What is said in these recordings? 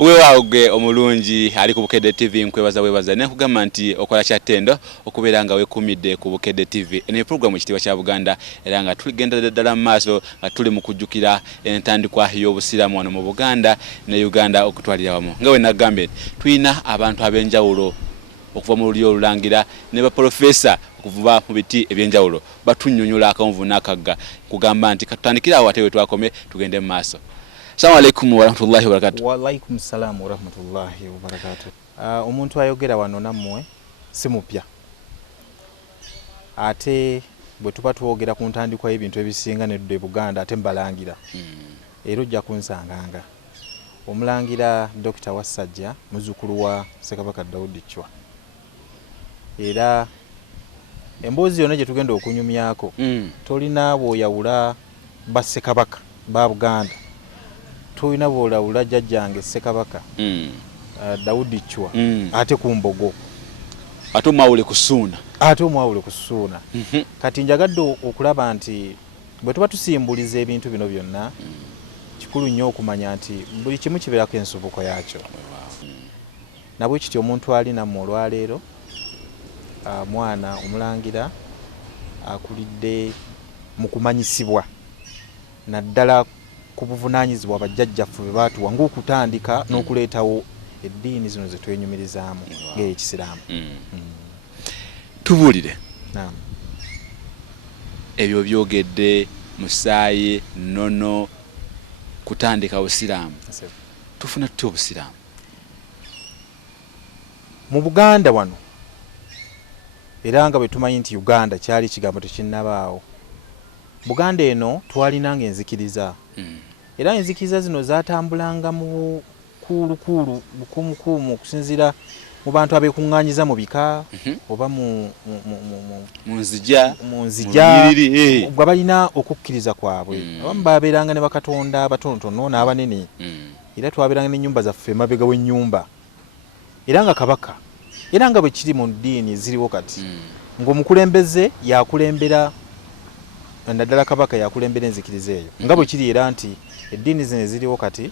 Weewawuge omulungi ali ku Bukedde TV nkwebaza ne kugamba nti okola kyatendo okubeera nga wekumidde ku Bukedde TV ene program ekitiibwa kya Buganda era nga tugenda ddala mu maaso nga tuli mu kujjukira entandikwa y'obusiramu wano mu Buganda ne Uganda okutwalira wamu nga we nagambye tuyina abantu ab'enjawulo okuva mu lulyo olulangira ne ba professor okuvuba mu biti ebyenjawulo batunnyonnyola akamvu n'akagga kugamba nti katutandikira awo ate we twakome tugende mu maaso. Assalamu alaikum wa rahmatullahi wa barakatuh. Wa alaikum salam wa rahmatullahi wa barakatuh. Omuntu ayogera wano nammwe si mupya. Ate bwe tuba twogera ku ntandikwa y'ebintu ebisinga nedde Buganda ate mbalangira. Era ojja kunsanganga. Omulangira Dr. Wasajja muzzukulu wa Ssekabaka Daudi Chwa. Era emboozi yonna gye tugenda okunyumyako tolina bw'oyawula ba Ssekabaka ba Buganda. Tulina bw'olawula jjajjange Ssekabaka Daudi Chwa ate ku Mbogo ate omwawule ku Ssuuna kati njagadde okulaba nti bwe tuba tusimbuliza ebintu bino byonna kikulu nnyo okumanya nti buli kimu kibeerako ensobuko yaakyo nabwe kityo omuntu ali nammwe olwaleero mwana omulangira akulidde mu kumanyisibwa naddala ku buvunaanyizibwa bajjajjaffe be baatuwa ng'okutandika n'okuleetawo eddiini zino ze twenyumirizaamu ng'ekisiraamu. Tubuulire ebyo byogedde musaayi nnono kutandika busiraamu tufuna tutya obusiraamu mu Buganda wano era nga bwe tumanyi nti Uganda kyali kigambo tekinnabaawo. Buganda eno twalinanga enzikiriza era enzikiriza zino zatambulanga mu kuulukuulu bukumukuumu okusinziira mu bantu abeekuŋŋaanyiza mu bika oba mu nzija gwe balina okukkiriza kwabwe abamu baabeeranga ne bakatonda abatonotono n'abanene era twabeeranga n'ennyumba zaffe emabega w'ennyumba era nga kabaka era nga bwe kiri mu ddiini ziriwo kati ng'omukulembeze yakulembera naddala kabaka yakulembera enzikiriza eyo nga bwe kiri era nti eddiini zino ziriwo kati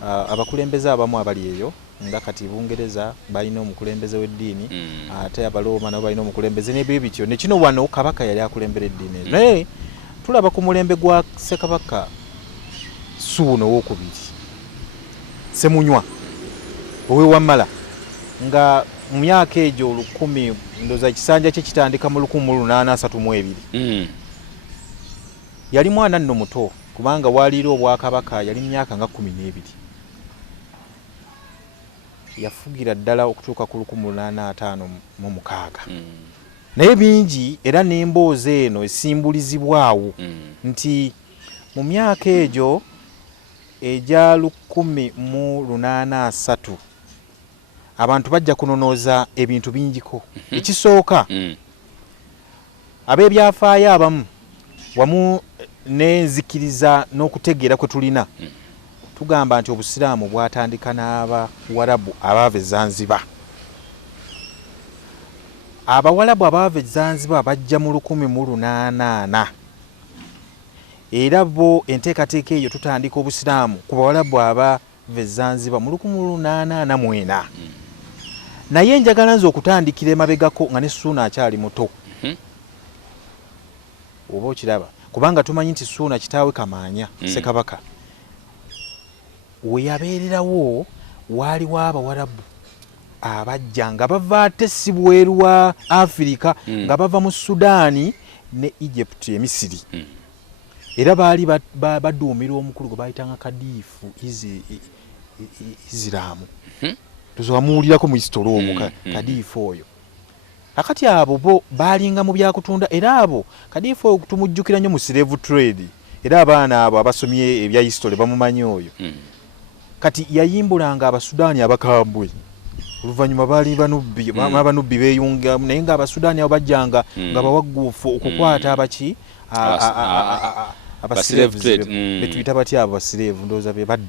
abakulembeze abamu abali eyo nga kati Bungereza balina omukulembeze w'eddiini ate Abalooma nabo balina omukulembeze n'ebyo bityo ne kino wano kabaka yali akulembera eddiini ezo naye tulaba ku mulembe gwa Ssekabaka Ssuuna owookubiri Ssemunywa ow'Ewamala nga mu myaka egyo 1000 ndowooza ekisanja kye kitandika mu 1832 yali mwana nno muto kubanga waliira obwakabaka yali myaka nga 12 yafugira ddala okutuuka ku 1856 naye bingi era n'emboozi eno esimbulizibwawo nti mu myaka egyo egya 1883 abantu bajja kunonooza ebintu bingiko ekisooka ab'ebyafaayo abamu wamu n'enzikiriza n'okutegeera kwe tulina tugamba nti obusiraamu bwatandika n'Abawarabu abaava e Zanzibar. Abawarabu abaava e Zanzibar bajja mu 1880 era bo enteekateeka eyo tutandika obusiraamu ku Bawarabu abaava e Zanzibar mu 1889 naye njagala nze okutandikira emabegako nga ne Ssuuna akyali muto oba okiraba kubanga tumanyi nti Ssuuna kitaawe Kamaanya Ssekabaka we yabeererawo waaliwo Abawarabu abajja nga bava ate si bweru wa Afirika nga bava mu Sudaani ne Egypt Emisiri era baali baduumira omukulu gwe baayitanga Kadiifu Iziraamu tuzooka muwulirako mu history omwo Kadiifu oyo akati abo bo baalinga mu byakutunda era abo Kadiifu oyo tumujjukira nnyo mu slave trade era abaana abo abasomye ebya history bamumanyi oyo kati yayimbulanga Abasudaani abakambwe oluvannyuma baali banubbi beeyunga naye nga Abasudaani abo bajjanga nga bawagguufu okukwata abaki abasilevu betuyita batya abo basilevu ndowooza be baddu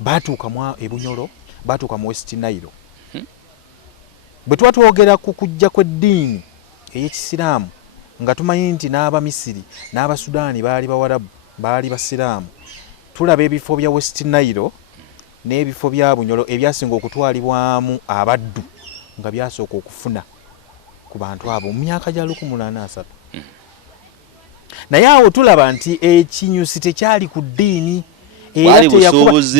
baatuuka mu Ebunyolo baatuuka mu West Nile bwe tuba twogera ku kujja kw'eddiini ey'ekisiraamu nga tumanyi nti n'Abamisiri n'Abasudaani baali Bawarabu baali Basiraamu tulaba ebifo bya West Nile n'ebifo bya Bunyoro ebyasinga okutwalibwamu abaddu nga byasooka okufuna ku bantu abo mu myaka gya 1830. Naye awo tulaba nti ekinyusi tekyali ku ddiini era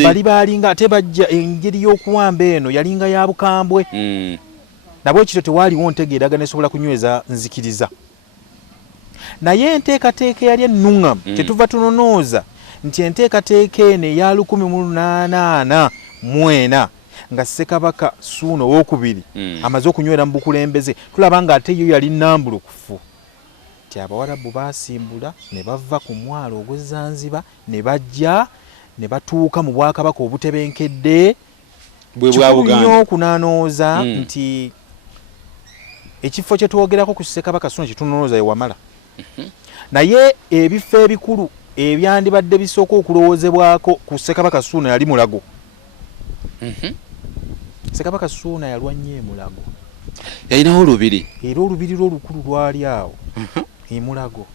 bali balinga ate bajja engeri y'okuwamba eno yalinga ya bukambwe. Nabwe kityo tewaaliwo ntegeeragana esobola kunyweza nzikiriza. Naye enteekateeka yali ennuŋŋamu tetuva tunonooza nti enteekateeka eno eya 1884 nga Ssekabaka Ssuuna II amaze okunywera mu bukulembeze tulaba nga ate yo yali nnambulukufu. Nti Abawarabu baasimbula ne bava ku mwalo ogw'e Zanzibar ne bajja ne batuuka mu Bwakabaka obutebenkedde bwe bwa Buganda. Nnyo okunanooza nti ekifo kye twogerako ku Ssekabaka Ssuuna kye tunonooza ye Wamala. Naye ebifo ebikulu ebyandibadde bisooka okulowoozebwako ku Ssekabaka Ssuuna yali Mulago. Ssekabaka Ssuuna yalwa nnyo e Mulago. Yalinawo olubiri. Era olubiri lwe olukulu lwali awo e Mulago.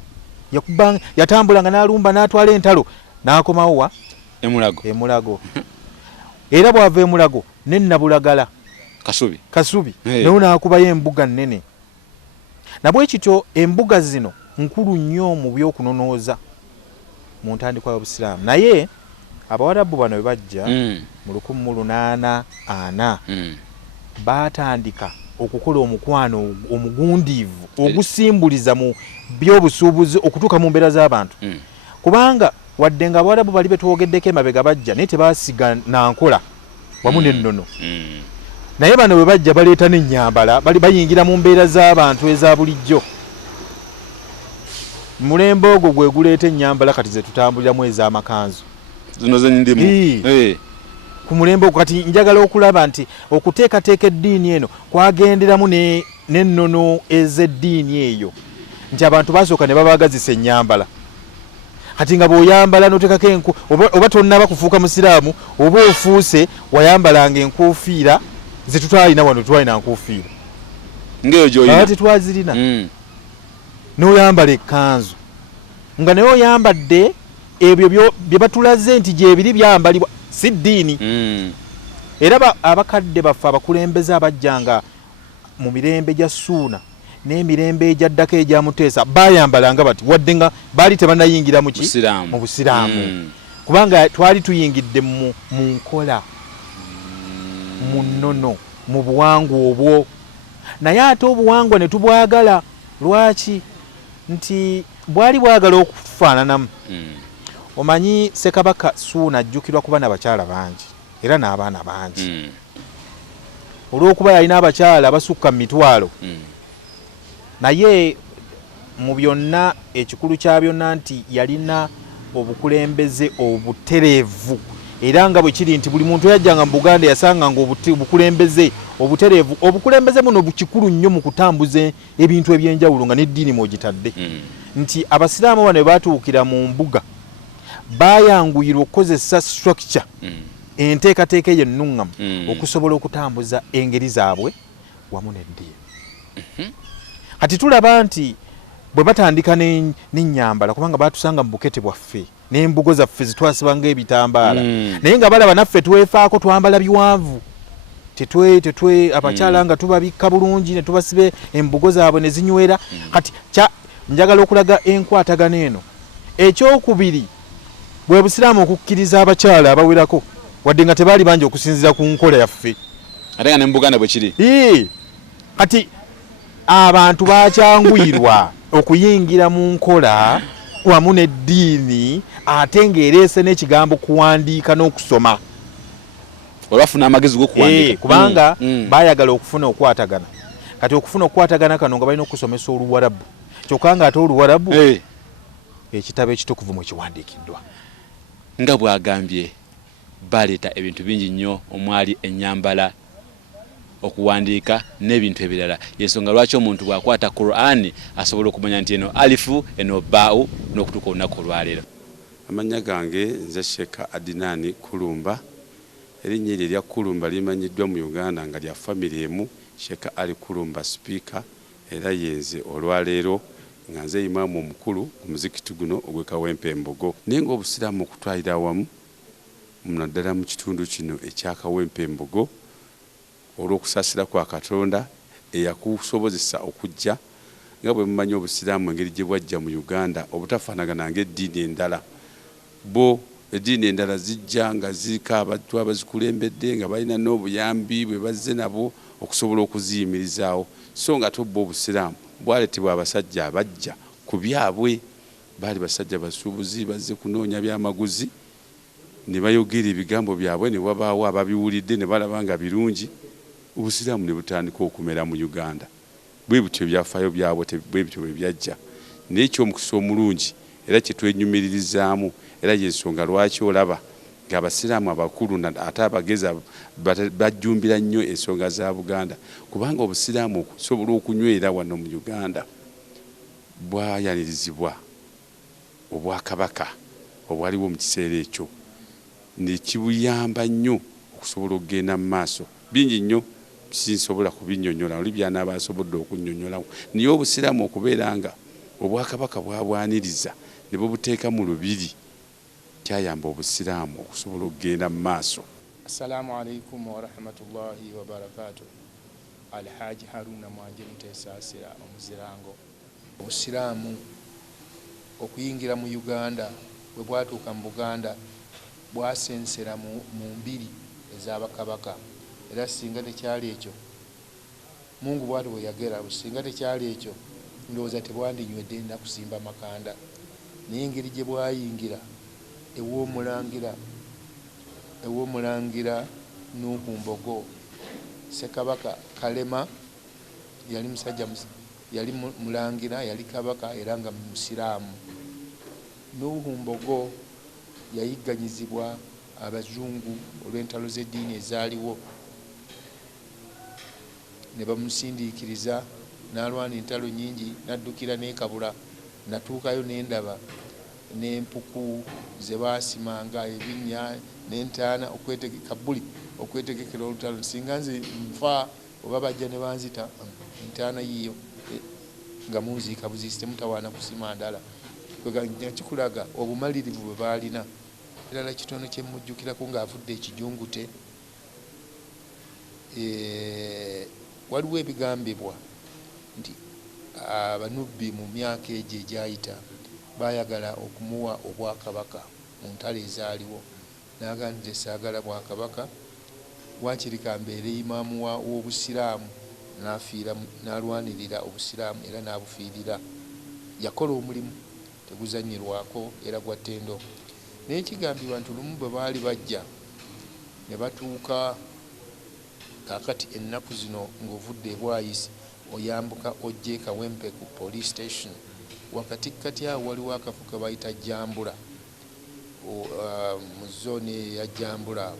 Yatambulanga n'alumba n'atwala entalo n'akomawo wa? E Mulago. E Mulago. Era bw'ava e Mulago ne Nabulagala. Kasubi. Nawo n'akubayo embuga nnene. Nabwe kityo embuga zino nkulu nnyo mu by'okunonooza mu ntandikwa y'Obusiraamu. Naye Abawarabu bano bwe bajja mu 1840 baatandika okukola omukwano omugundiivu ogusimbuliza mu by'obusuubuzi okutuuka mu mbeera z'abantu. Kubanga wadde nga Abawarabu bali betwogeddeko emabega bajja naye tebaasiga nankola wamu n'ennono. Naye bano bwe bajja baleeta n'ennyambala bali bayingira mu mbeera z'abantu eza bulijjo. Mulembe ogwo gwe guleeta ennyambala kati ze tutambuliramu ez'amakanzu. Zino ze ndimu. Ku mulembe ogwo kati njagala okulaba nti okuteekateeka eddiini eno kwagenderamu n'ennono ez'eddiini eyo. Nti abantu basooka ne babaagazisa ennyambala. Kati nga bw'oyambala n'oteekako enku oba tonnaba kufuuka musiraamu oba ofuuse wayambalanga enkuufiira ze tutwalina wano twalina nkuufiira. Ng'eyo gy'olina. Ate twazirina. N'oyambala ekkanzu. Nga naye oyambadde ebyo bye batulaze nti gye biri byambalibwa si ddiini. Era abakadde baffe abakulembeze abajjanga mu mirembe gya Ssuuna n'emirembe egyaddako egya Muteesa baayambalanga bati wadde nga baali tebannayingira mu Busiraamu. Kubanga twali tuyingidde mu nkola mu nnono mu buwangwa obwo. Naye ate obuwangwa ne tubwagala. Lwaki? Nti bwali bwagala okufaananamu. Omanyi Ssekabaka Ssuuna ajjukirwa kuba n'abakyala bangi era n'abaana bangi. Olw'okuba yalina abakyala abasukka mu mitwalo. Naye mu byonna ekikulu kya byonna nti yalina obukulembeze obutereevu. Era nga bwe kiri nti buli muntu yajjanga mu Buganda yasanganga obukulembeze obutereevu. Obukulembeze buno bukikulu nnyo mu kutambuza ebintu eby'enjawulo nga n'eddiini mw'ogitadde. Nti Abasiraamu bano baatuukira mu mbuga baayanguyirwa okukozesa structure enteekateeka eyo ennungamu okusobola okutambuza engeri zaabwe wamu n'eddiini. Kati tulaba nti bwe batandika n'ennyambala kubanga baatusanga mu bukete bwaffe n'embugo zaffe zitwasibanga ebitambaala. Naye nga balaba naffe twefaako twambala biwanvu. Tetwe abakyala nga tubabikka bulungi ne tubasibe embugo zaabwe ne zinywera. Kati njagala okulaga enkwatagano eno. Ekyokubiri bwe Busiraamu okukkiriza abakyala abawerako wadde nga tebaali bangi okusinziira ku nkola yaffe. Ate nga ne mu Buganda bwe kiri. Kati abantu bakyanguyirwa okuyingira mu nkola wamu n'eddiini ate ng'ereese n'ekigambo kuwandiika n'okusoma. Olwafuna amagezi g'okuwandiika. Kubanga baayagala okufuna okwatagana. Kati okufuna okwatagana kano nga balina okusomesa Oluwarabu. Kyokka nga ate Oluwarabu ekitabo ekitukuvu mwe kiwandiikiddwa. Nga bw'agambye baleeta ebintu bingi nnyo omwali ennyambala, okuwandiika n'ebintu ebirala. Yensonga lwaki omuntu bw'akwata Qur'ani asobola okumanya nti eno alifu eno baa'u n'okutuuka olunaku olwaleero. Amannya gange nze Sheikh Adinani Kulumba. Erinnya erya Kulumba limanyiddwa mu Uganda nga lya family emu, Sheikh Ali Kulumba Speaker, era yenze olwaleero nga nze imaamu omukulu ku muzikiti guno ogw'e Kawempe Mbogo. Naye ng'Obusiraamu okutwalira awamu naddala mu kitundu kino ekyakawempe Embogo olw'okusaasira kwa Katonda eyakusobozesa okujja nga bwe mumanyi obusiraamu engeri gye bwajja mu Uganda obutafaanagana ng'eddiini endala. Bo eddiini endala zijja nga ziriko abantu abazikulembedde nga balina n'obuyambi bwe bazze nabo okusobola okuziyimirizaawo, so nga tobba obusiraamu bwaleetebwa abasajja abajja ku byabwe. Baali basajja basuubuzi bazze kunoonya byamaguzi ne bayogera ebigambo byabwe, ne wabaawo ababiwulidde ne balaba nga birungi, obusiraamu ne butandika okumera mu Uganda. Bwe bityo ebyafaayo byabwe bwe bityo bwe byajja. Naye eky'omukisa omulungi era kye twenyumiririzaamu era y'ensonga lwaki olaba ng'abasiraamu abakulu ate abagezi bajjumbira nnyo ensonga za Buganda, kubanga obusiraamu okusobola okunywera wano mu Uganda bwayanirizibwa Obwakabaka obwaliwo mu kiseera ekyo, ne kibuyamba nnyo okusobola okugenda mu maaso. Bingi nnyo sinsobola kubinnyonnyola, oli byanaaba asobodde okunnyonnyolawo, naye obusiraamu okubeera nga Obwakabaka bwabwaniriza ne bubuteeka mu lubiri kyayamba obusiraamu okusobola okugenda mu maaso. Assalamu alaikum wa rahmatullahi wa barakatuh. Alhaji Haruna Mwanje Mutesaasira omuzirango. Obusiraamu okuyingira mu Uganda bwe bwatuuka mu Buganda bwasensera mu mbiri ez'Abakabaka, era singa tekyali ekyo Mungu bwatu bwe yagera, singa tekyali ekyo ndowooza tebwandinywedde nakusimba makanda. Naye engeri gye bwayingira ew'omulangira Nuhu Mbogo, Ssekabaka Kalema yali musajja, yali mulangira, yali kabaka era nga musiraamu. Nuhu Mbogo yayigganyizibwa abazungu olw'entalo z'eddiini ezaaliwo, ne bamusindiikiriza n'alwana entalo nyingi, n'addukira n'ekabula, natuukayo n'endaba n'empuku ze baasimanga, ebinnya n'entaana okwetegekera olutalo. Singa nze nfa oba bajja ne banzita entaana yiyo nga munziika buziisi temutawaana kusima ndala. Kikulaga obumalirivu bwe baalina. Erala kitono kye mujjukirako ng'avudde ekijungute, waliwo ebigambibwa nti abanubbi mu myaka egyo egyayita baayagala okumuwa obwakabaka mu ntalo ezaaliwo, n'agamba nti saagala bwakabaka, waakiri kambeere imaamu w'obusiraamu, n'alwanirira obusiraamu era n'abufiirira. Yakola omulimu teguzanyirwako era gwa ttendo. Naye kigambibwa nti olumu bwe baali bajja ne batuuka kaakati ennaku zino ng'ovudde e Bwayisi oyambuka ojje Kawempe ku police station, wakati kati awo waliwo akafo ke bayita Jambula, mu zooni ya Jambula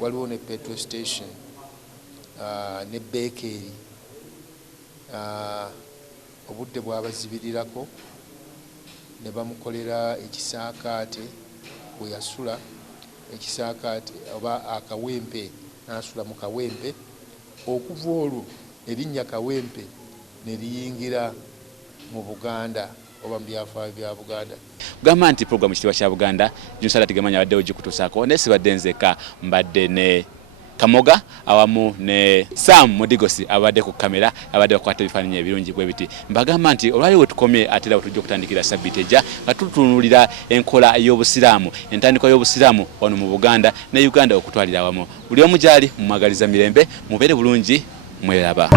waliwo ne petrol station ne bakery. Obudde bwabazibirirako ne bamukolera ekisaakaate bwe yasula ekisaakaate oba akawempe, n'asula mu kawempe. Okuva olwo erinnya Kawempe ne liyingira mu Buganda oba mu byafaayo bya Buganda. Gamba nti programu kitiibwa kya Buganda gyonsala tegemanya baddewo gikutuusaako, naye sibadde nzeka, mbadde ne Kamoga awamu ne Sam Mudigosi abadde ku kamera, abadde bakwata ebifaananyi ebirungi bwe biti. Mbagamba nti olwaliwo tukomye ate era tujja okutandikira Ssabbiiti ejja nga tutunuulira enkola y'obusiraamu, entandikwa y'obusiraamu wano mu Buganda ne Uganda okutwalira awamu. Buli omu gy'ali mumwagaliza mirembe, mubeere bulungi, mweraba.